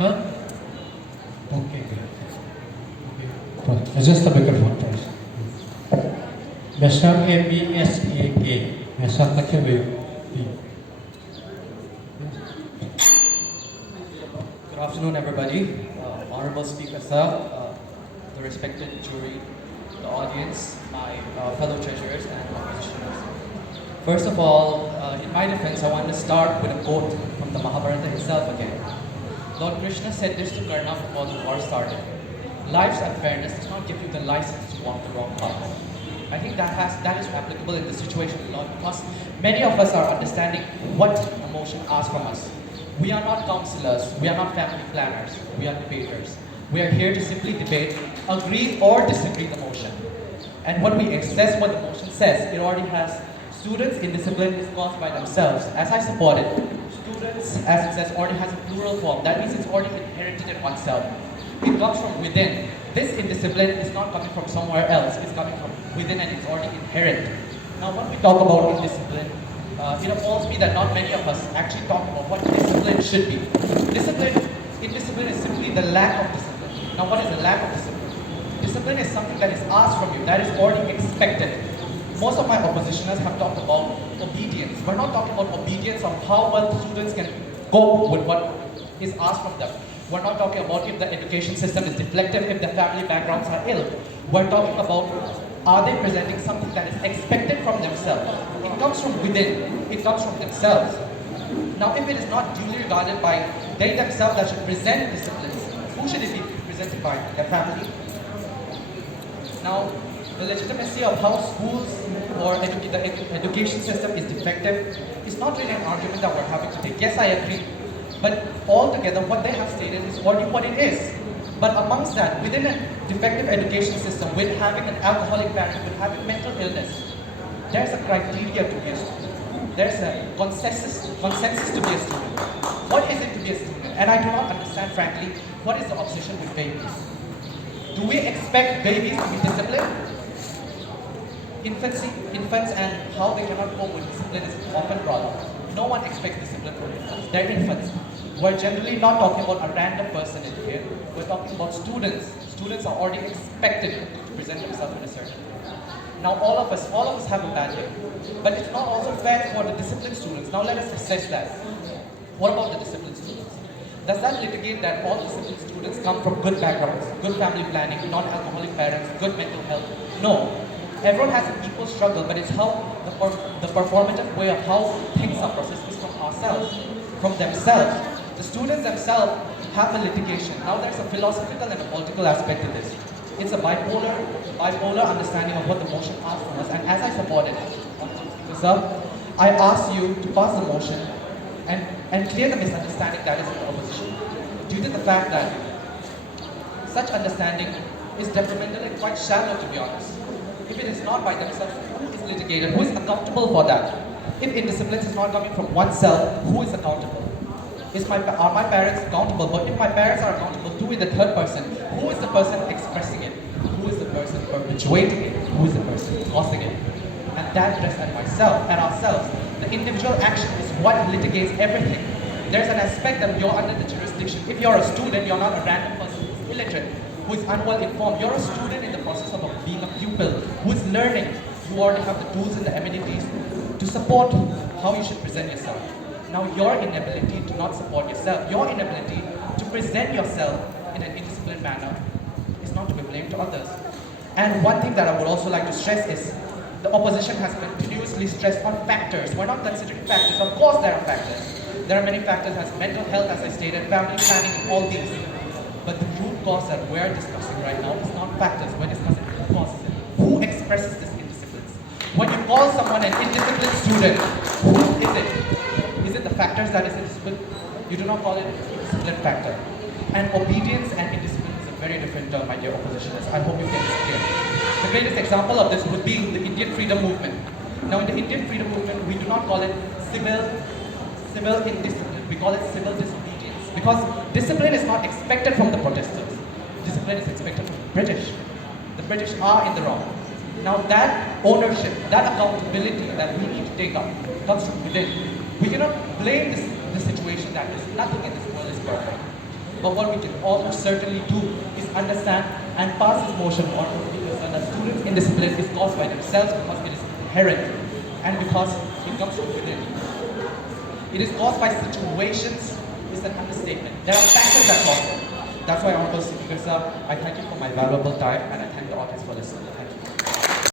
Huh? Okay, great. Okay. Adjust the microphone, please. Mesak M-E-S-A-K. Mesak Takhelmayum. Good afternoon, everybody. Honorable Speaker Sir, the respected jury, the audience, my fellow treasurers and oppositioners. First of all, in my defense, I want to start with a quote from the Mahabharata itself again. Lord Krishna said this to Karna before the war started. Life's unfairness does not give you the license to walk the wrong path. I think that is applicable in this situation a lot because many of us are understanding what emotion asks from us. We are not counselors, we are not family planners, we are debaters. We are here to simply debate, agree or disagree the motion. And when we assess what the motion says, it already has students indiscipline is caused by themselves. As I support it, students, as it says, already has a plural form. That means it's already inherited in oneself. It comes from within. This indiscipline is not coming from somewhere else, it's coming from within and it's already inherent. Now when we talk about indiscipline, it appalls me that not many of us actually talk about what discipline should be. Indiscipline is simply the lack of discipline. Now what is the lack of discipline? Discipline is something that is asked from you, that is already expected. Most of my oppositioners have talked about obedience. We're not talking about obedience of how well students can cope with what is asked from them. We're not talking about if the education system is deflective, if the family backgrounds are ill. We're talking about, are they presenting something that is expected from themselves? It comes from within, it comes from themselves. Now if it is not duly regarded by they themselves that should present disciplines, who should it be presented by? Their family? Now, the legitimacy of how schools or the education system is defective is not really an argument that we're having today. Yes, I agree. But altogether, what they have stated is already what it is. But amongst that, within a defective education system, with having an alcoholic parent, with having mental illness, there's a criteria to be a student. There's a consensus to be a student. What is it to be a student? And I do not understand, frankly, what is the obsession with babies? Do we expect babies to be disciplined? Infants and how they cannot cope with discipline is often brought up. No one expects discipline from infants. They're infants. We're generally not talking about a random person in here. We're talking about students. Students are already expected to present themselves in a certain way. Now all of us have a bad day. But it's not also fair for the disciplined students. Now let us assess that. What about the disciplined students? Does that litigate that all disciplined students come from good backgrounds, good family planning, non-alcoholic parents, good mental health? No. Everyone has an equal struggle, but it's how the performative way of how things are processed is from ourselves, from themselves. The students themselves have a litigation. Now there's a philosophical and a political aspect to this. It's a bipolar understanding of what the motion asks from us. And as I support it, sir, I ask you to pass the motion and clear the misunderstanding that is in the opposition. Due to the fact that such understanding is detrimental and quite shallow, to be honest. If it is not by themselves, who is litigated? Who is accountable for that? If indiscipline is not coming from oneself, who is accountable? Are my parents accountable? But if my parents are accountable, who is the third person? Who is the person expressing it? Who is the person perpetuating it? Who is the person causing it? And that rests at myself, at ourselves. The individual action is what litigates everything. There's an aspect that you're under the jurisdiction. If you're a student, you're not a random person who's illiterate, who is unwell informed. You're a student in the process of being a pupil, who is learning. You already have the tools and the amenities to support how you should present yourself. Now your inability to not support yourself, your inability to present yourself in an indisciplined manner is not to be blamed to others. And one thing that I would also like to stress is the opposition has continuously stressed on factors. We're not considering factors. Of course there are factors. There are many factors as mental health, as I stated, family planning, and all these. But the root cause that we're discussing right now is not factors. We're discussing who causes it. Who expresses this indiscipline? When you call someone an indisciplined student, who is it? Is it the factors that is indiscipline? You do not call it a discipline factor. And obedience and indiscipline is a very different term, my dear oppositionists. I hope you get this clear. The greatest example of this would be the Indian freedom movement. Now in the Indian freedom movement, we do not call it civil indiscipline. We call it civil disobedience. Because discipline is not expected from the protesters. Discipline is expected from the British. The British are in the wrong. Now that ownership, that accountability that we need to take up comes from within. We cannot blame the situation that is nothing in this world is perfect. But what we can all certainly do is understand and pass this motion on to the person that students' indiscipline is caused by themselves because it is inherent and because it comes from within. It is caused by situations is an understatement. There are factors that cause it. That's why, Honorable Speaker, sir, I thank you for my valuable time and I thank the audience for listening. Thank you.